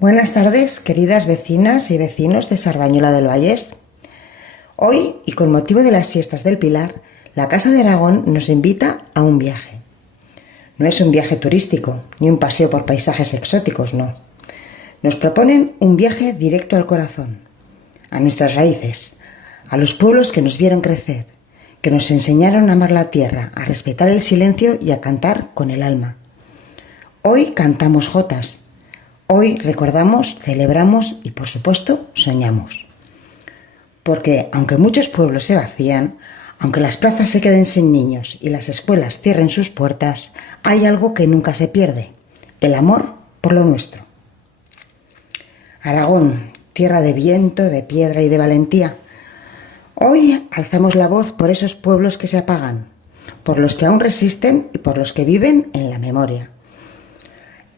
Buenas tardes, queridas vecinas y vecinos de Sardañola del Vallés. Hoy, y con motivo de las fiestas del Pilar, la Casa de Aragón nos invita a un viaje. No es un viaje turístico, ni un paseo por paisajes exóticos, no. Nos proponen un viaje directo al corazón, a nuestras raíces, a los pueblos que nos vieron crecer, que nos enseñaron a amar la tierra, a respetar el silencio y a cantar con el alma. Hoy cantamos jotas. Hoy recordamos, celebramos y, por supuesto, soñamos. Porque, aunque muchos pueblos se vacían, aunque las plazas se queden sin niños y las escuelas cierren sus puertas, hay algo que nunca se pierde: el amor por lo nuestro. Aragón, tierra de viento, de piedra y de valentía. Hoy alzamos la voz por esos pueblos que se apagan, por los que aún resisten y por los que viven en la memoria.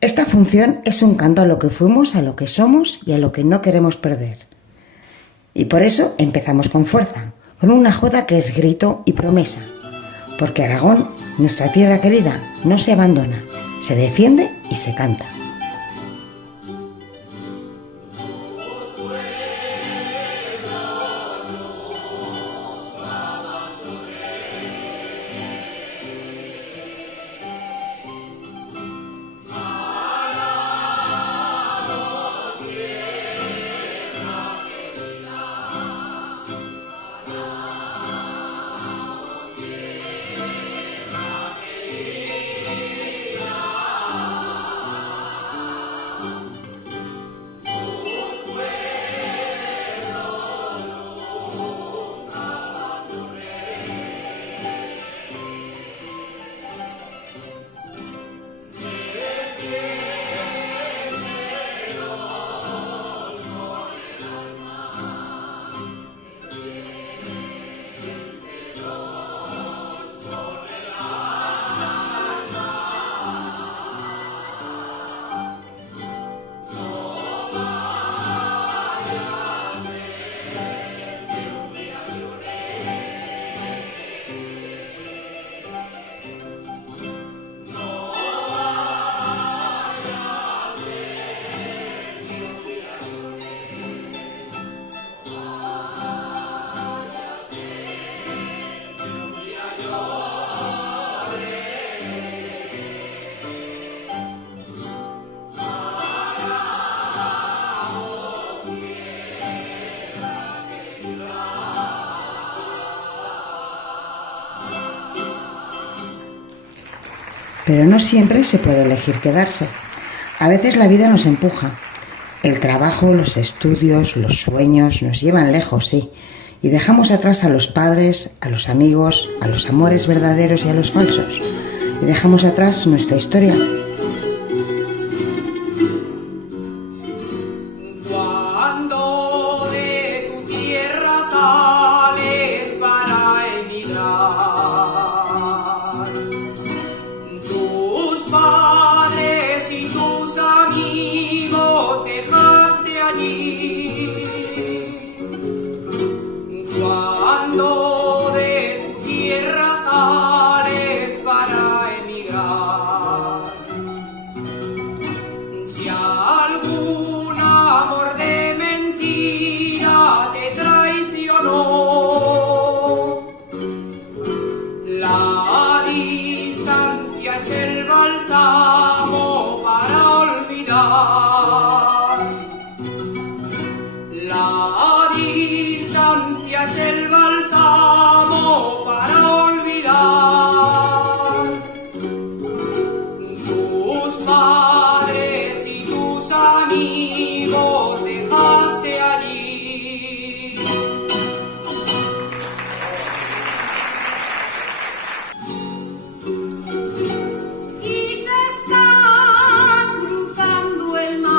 Esta función es un canto a lo que fuimos, a lo que somos y a lo que no queremos perder. Y por eso empezamos con fuerza, con una jota que es grito y promesa. Porque Aragón, nuestra tierra querida, no se abandona, se defiende y se canta. Pero no siempre se puede elegir quedarse. A veces la vida nos empuja. El trabajo, los estudios, los sueños nos llevan lejos, sí. Y dejamos atrás a los padres, a los amigos, a los amores verdaderos y a los falsos. Y dejamos atrás nuestra historia. Y se están cruzando el mar.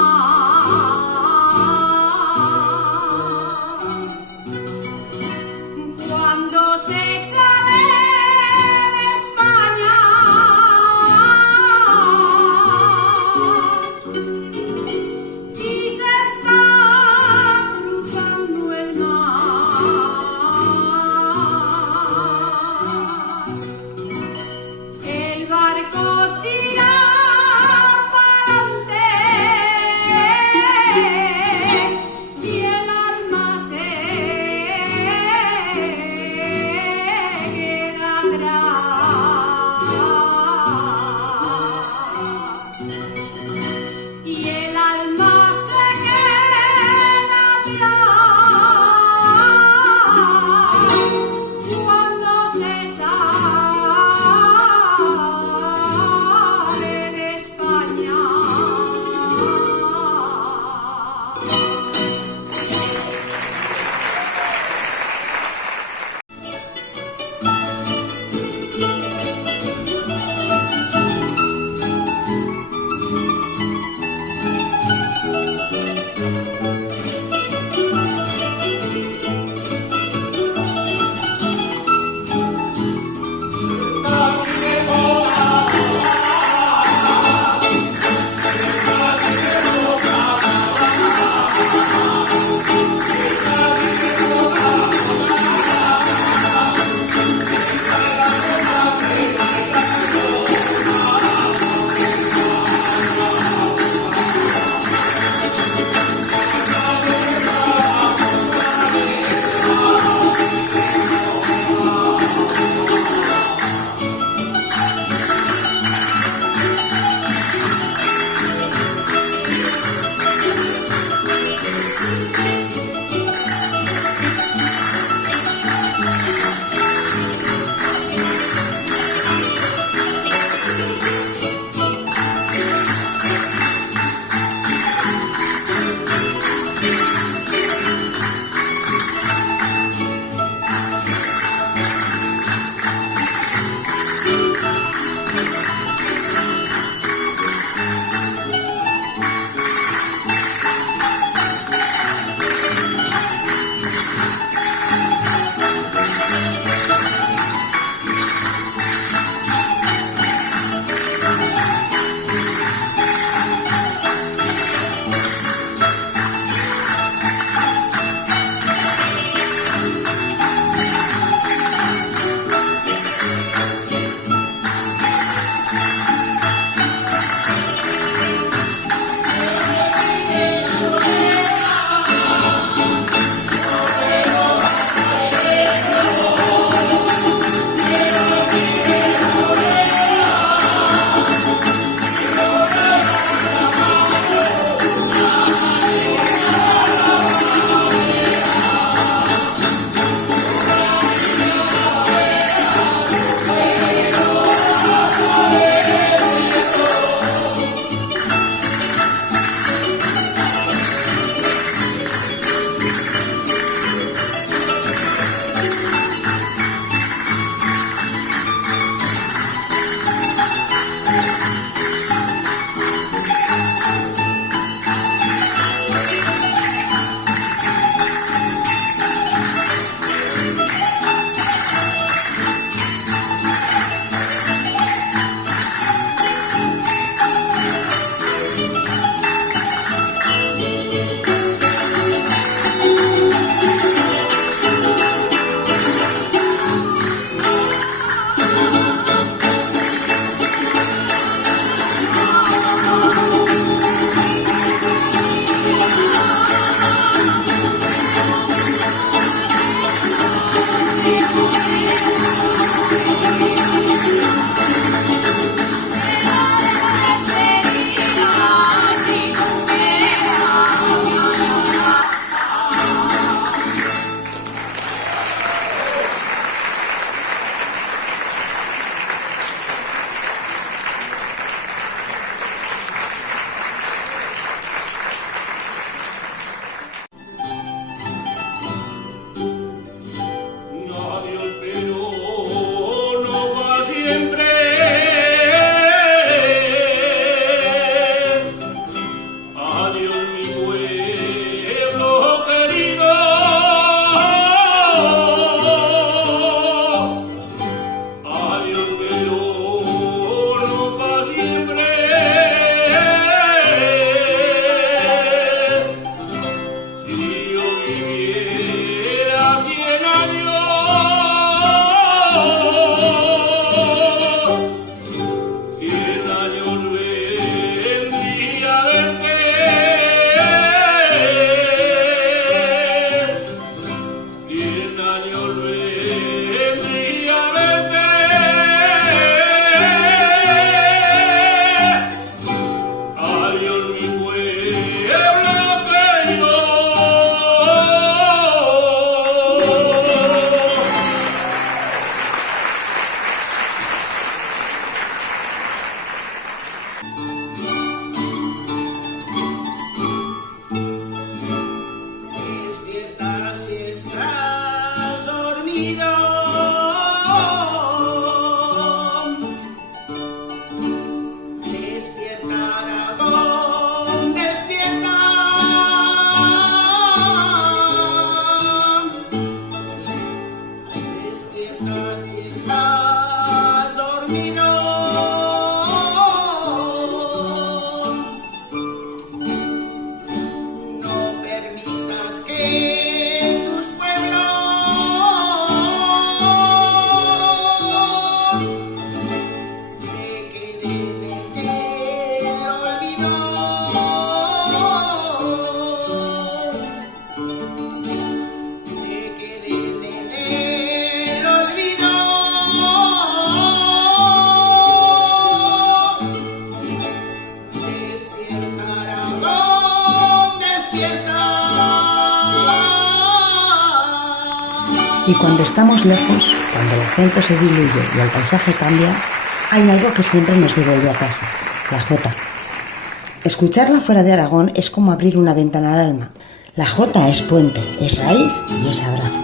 Y cuando estamos lejos, cuando el acento se diluye y el paisaje cambia, hay algo que siempre nos devuelve a casa, la jota. Escucharla fuera de Aragón es como abrir una ventana al alma. La jota es puente, es raíz y es abrazo.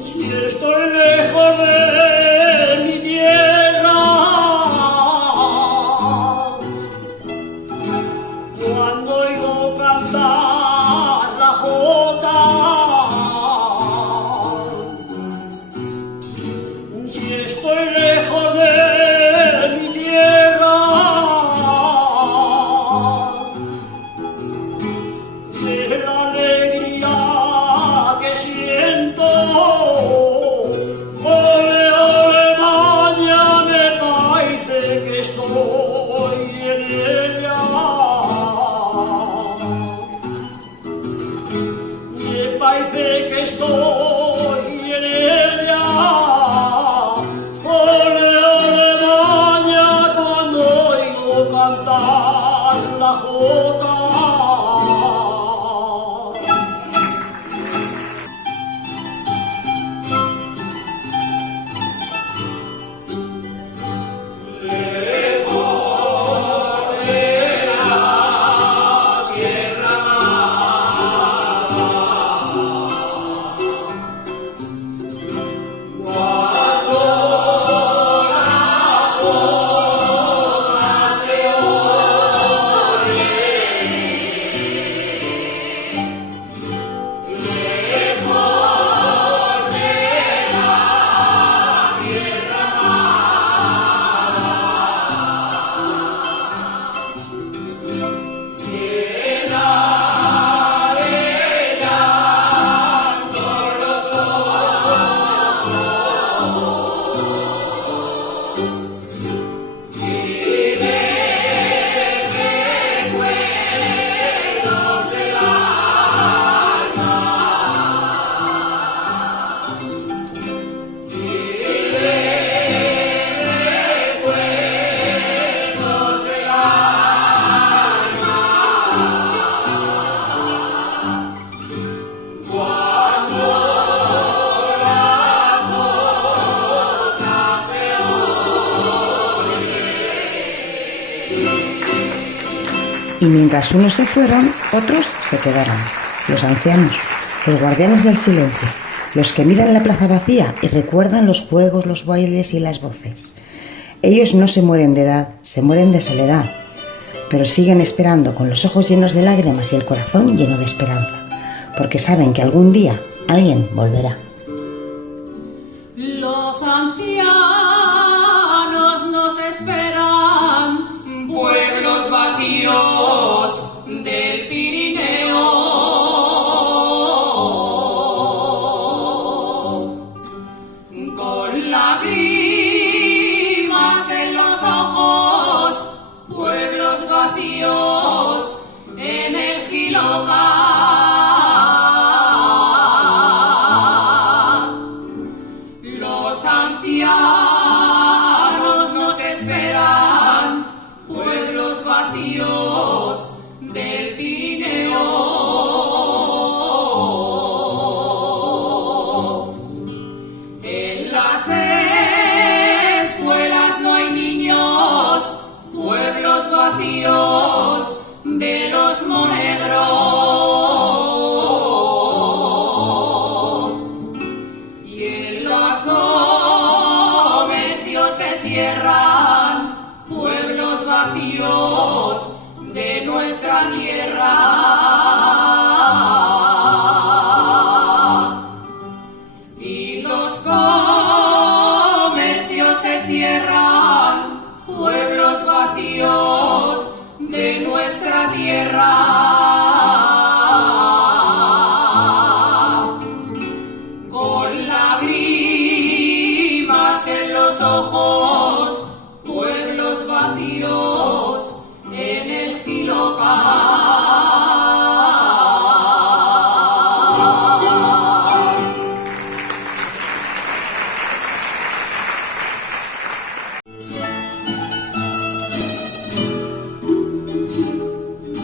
Si estoy lejos de mi tierra, cuando oigo cantar la jota, si estoy lejos de mi tierra, de la alegría que siento, ole, ole, maña, me parece que estoy en ella. Me parece que estoy en ella. Ole, ole, maña, cuando oigo cantar la jota. Y mientras unos se fueron, otros se quedaron. Los ancianos, los guardianes del silencio, los que miran la plaza vacía y recuerdan los juegos, los bailes y las voces. Ellos no se mueren de edad, se mueren de soledad, pero siguen esperando con los ojos llenos de lágrimas y el corazón lleno de esperanza, porque saben que algún día alguien volverá. Los ancianos nos esperan, pueblos vacíos del Pirineo, con lágrimas en los ojos, pueblos vacíos en el Giloca. Los ancianos nos esperan, pueblos vacíos del Pirineo. En las escuelas no hay niños, pueblos vacíos de los monegros. Y en los comercios se cierran, pueblos vacíos de nuestra tierra. Y los comercios se cierran, pueblos vacíos de nuestra tierra. Con lágrimas en los ojos, pueblos vacíos en el Giloca.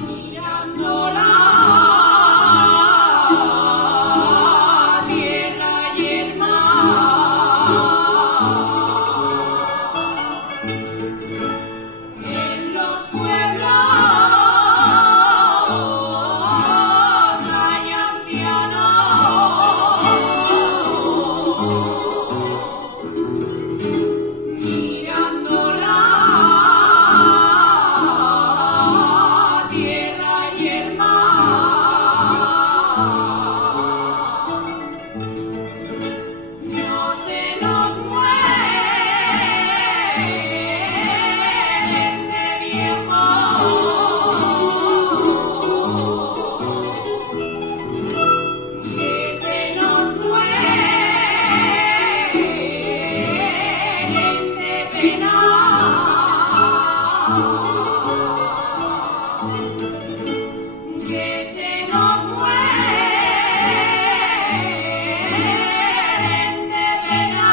Mira que se nos mueren de pena.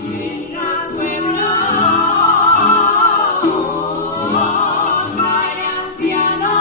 En los pueblos hay ancianos.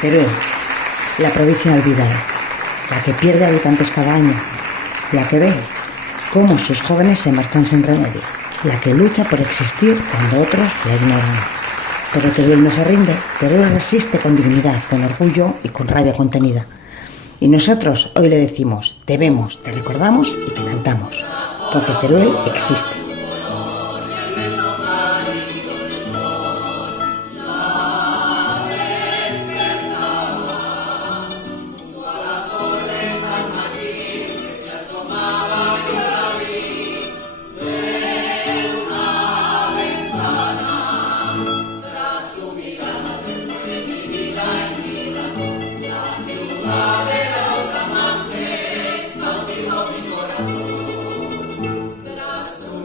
Teruel, la provincia olvidada, la que pierde habitantes cada año, la que ve cómo sus jóvenes se marchan sin remedio, la que lucha por existir cuando otros la ignoran. Pero Teruel no se rinde, Teruel resiste con dignidad, con orgullo y con rabia contenida. Y nosotros hoy le decimos, te vemos, te recordamos y te cantamos, porque Teruel existe. Tras su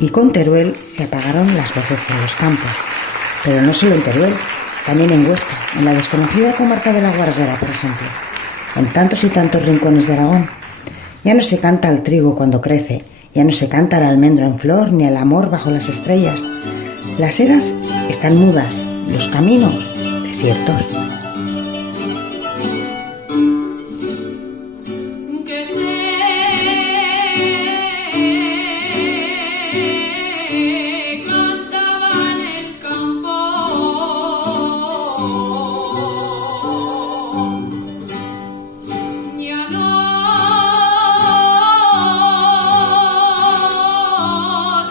y con Teruel se apagaron las voces en los campos. Pero no solo en Teruel, también en Huesca, en la desconocida comarca de la Guarguera, por ejemplo, en tantos y tantos rincones de Aragón. Ya no se canta al trigo cuando crece, ya no se canta al almendro en flor ni al amor bajo las estrellas. Las eras están mudas, los caminos desiertos. Que se cantaba en el campo, ya no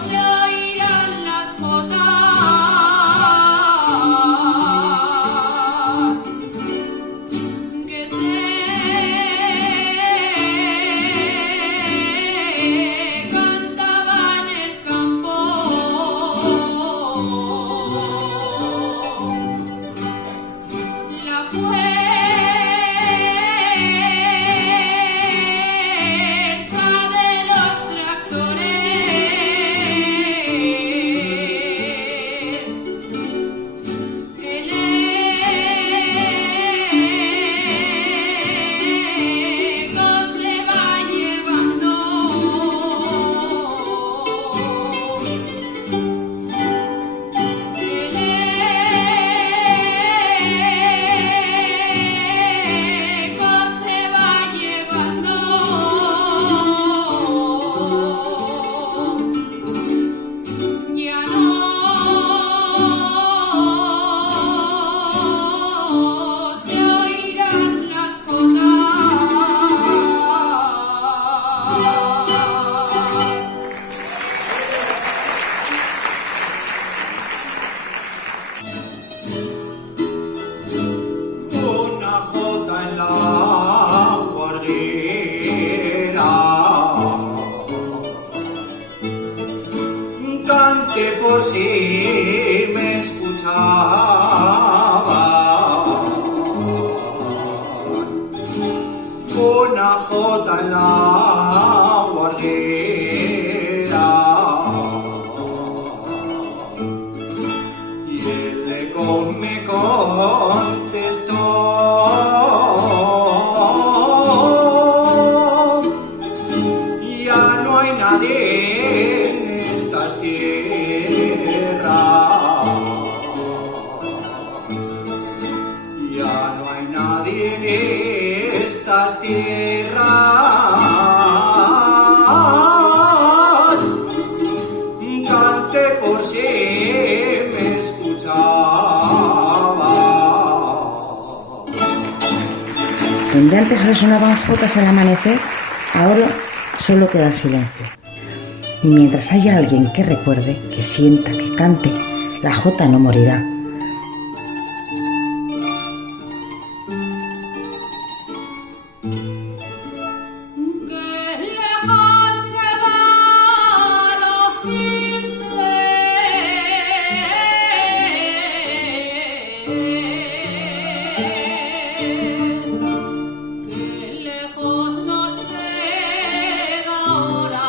se oirán las jotas. Que se cantaba en el campo, la fuerza de los tractores, el eco se va llevando el eco se va llevando ya no se oirán las jotas. Una jota en la guarguera, cante por si me escuchaba. Una jota en la guarguera, y el eco me contestó: ya no hay nadie en estas tierras, ya no hay nadie en estas tierras, cante por si me escuchaba. Donde antes resonaban jotas al amanecer, ahora solo queda el silencio. Y mientras haya alguien que recuerde, que sienta, que cante, la jota no morirá. Que lejos queda lo simple, que lejos nos queda ahora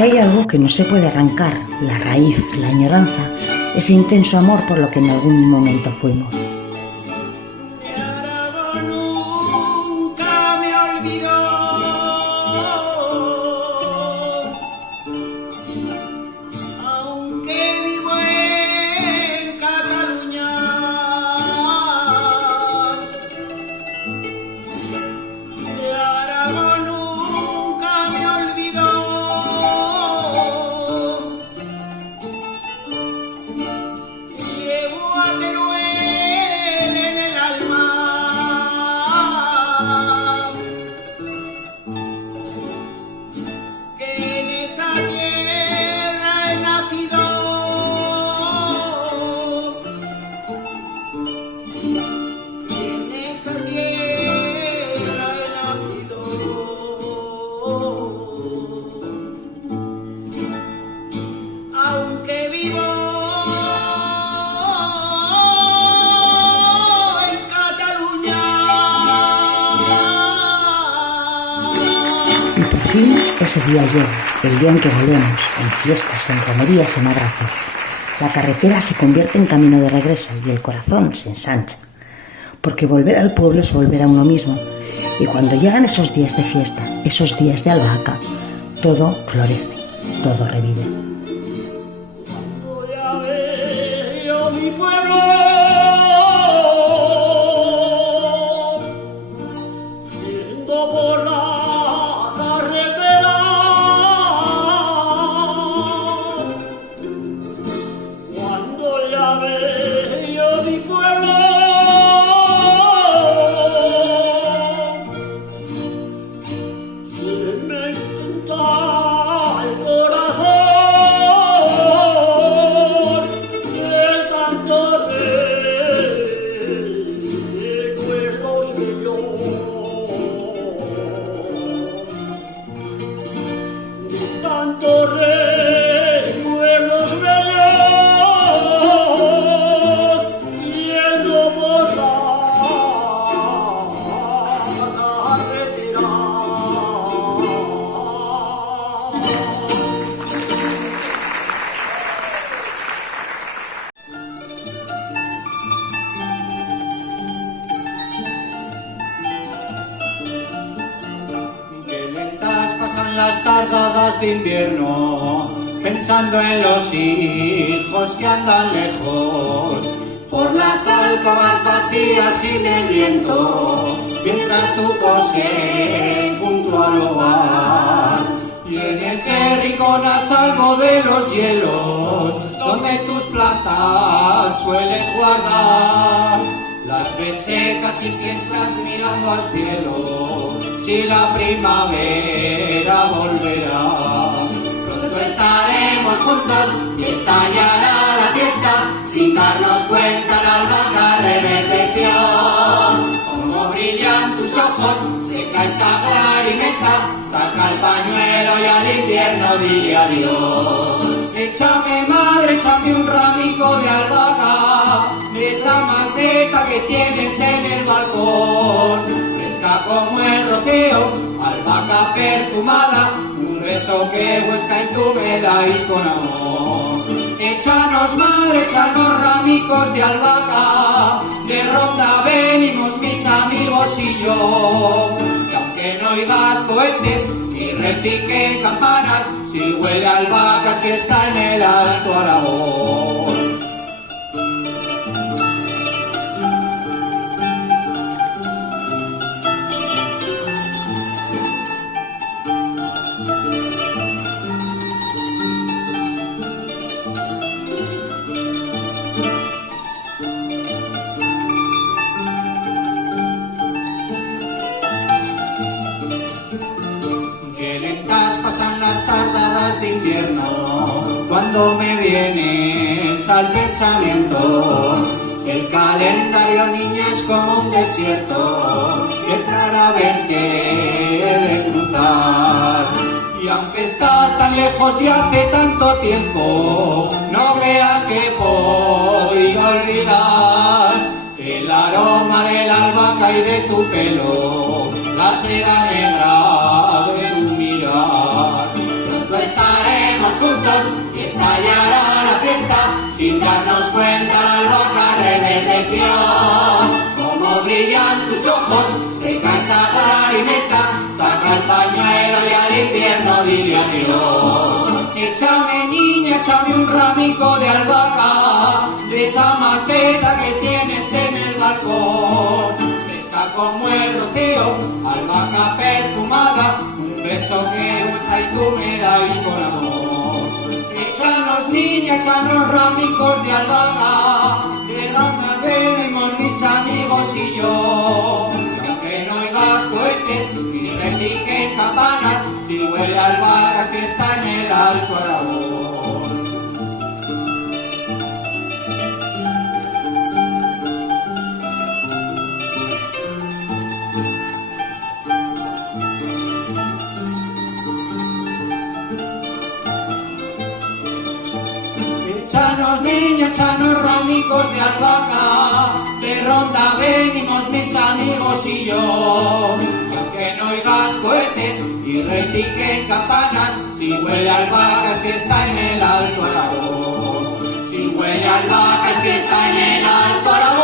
porque hay algo que no se puede arrancar, la raíz, la añoranza, ese intenso amor por lo que en algún momento fuimos. Aragón nunca me olvidó, aunque vivo en Cataluña. De Aragón nunca me olvidó, llevo a Teruel en el alma, que en esa tierra he nacido, que en esa tierra he nacido. Aunque vivo en Cataluña. Y por fin ese día llega, el día en que volvemos, en fiestas, en romerías, en abrazos. La carretera se convierte en camino de regreso y el corazón se ensancha. Porque volver al pueblo es volver a uno mismo. Y cuando llegan esos días de fiesta, esos días de albahaca, todo florece, todo revive. Voy a ver yo mi pueblo, yendo por la carretera. Cuando ya veo mi pueblo, se me canta el corazón de tantos recuerdos bellos, de tantos recuerdos bellos, yendo por la carretera. Qué lentas pasan las tardadas de invierno, pensando en los hijos que andan lejos. Por las alcobas vacías gime el viento, mientras tú coses junto al hogar. Y en ese rincón a salvo de los hielos, donde tus plantas suelen guardar, las ves secas y piensas mirando al cielo, si la primavera volverá. Pronto estaremos juntos y estallará la fiesta, sin darnos cuenta la albahaca reverdeció. Como brillan tus ojos, seca esa clarimeta, saca el pañuelo y al invierno dile adiós. Échame madre, échame un ramico de albahaca, de esa maceta que tienes en el balcón, fresca como el rocío, albahaca perfumada, un beso que busca en tu me dais con amor. Échanos madre, échanos ramicos de albahaca, de ronda venimos mis amigos y yo. Y aunque no oigas cohetes ni repiquen campanas, si huele a albahaca que está en el Alto Aragón. Pasan las tardadas de invierno, cuando me vienes al pensamiento. El calendario, niña, es como un desierto que raramente he de cruzar. Y aunque estás tan lejos y hace tanto tiempo, no veas que puedo olvidar el aroma de la albahaca y de tu pelo, la seda negra de tu mirar. Pronto estaré sin darnos cuenta la albahaca reverdeció. Como brillan tus ojos, seca esa clarineta, saca el pañuelo y al invierno dile adiós. Échame niña, échame un ramico de albahaca, de esa maceta que tienes en el balcón. Fresca como el rocío, albahaca perfumada, un beso que Elsa y tú me dais con amor. Échanos niña, échanos ramicos de albahaca, de Santa venimos mis amigos y yo. Y aunque no oigas cohetes ni repiquen campanas, si huele a albahaca fiesta en el Alto Aragón. Échanos niña, échanos ramicos de albahaca, de Ronda venimos mis amigos y yo. Y aunque no oigas cohetes y repiquen campanas, si huele a albahaca es fiesta en el Alto Aragón. Si huele a albahaca es fiesta en el Alto Aragón.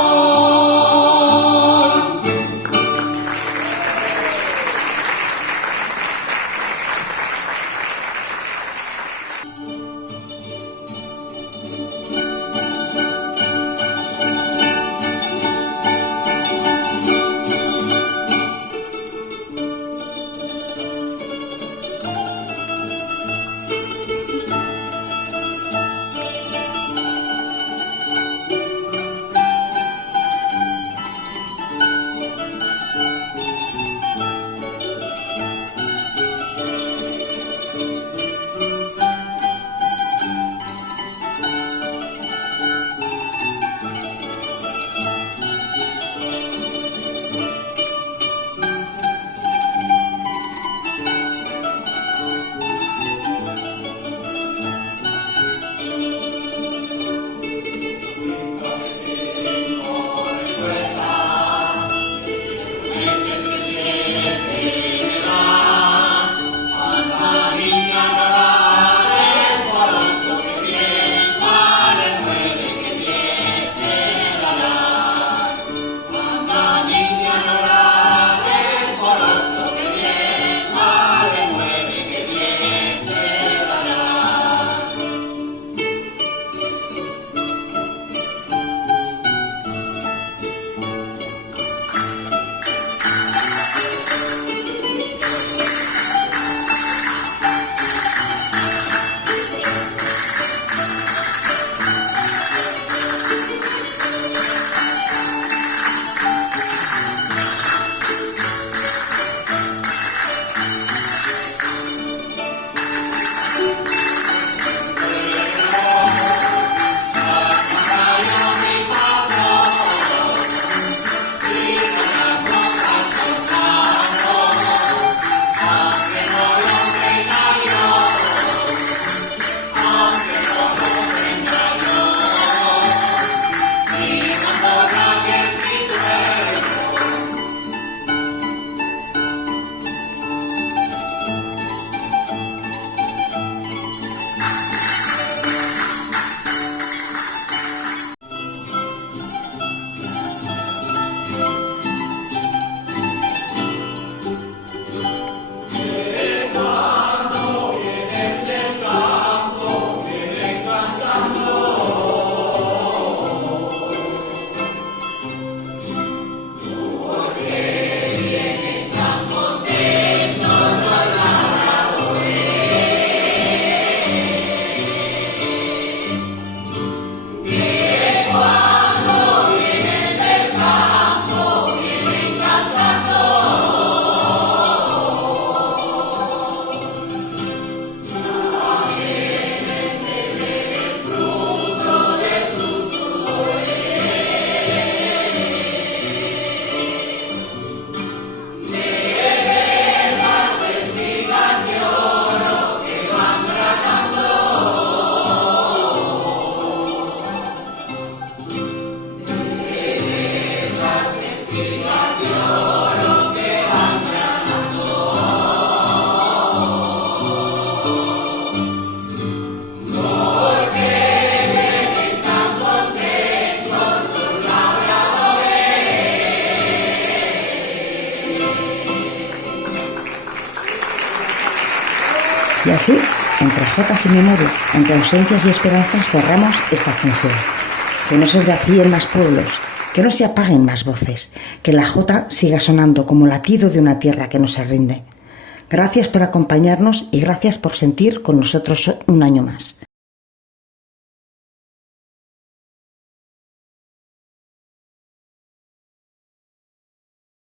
así, entre jotas y memoria, entre ausencias y esperanzas, cerramos esta función. Que no se vacíen más pueblos, que no se apaguen más voces, que la jota siga sonando como latido de una tierra que no se rinde. Gracias por acompañarnos y gracias por sentir con nosotros un año más.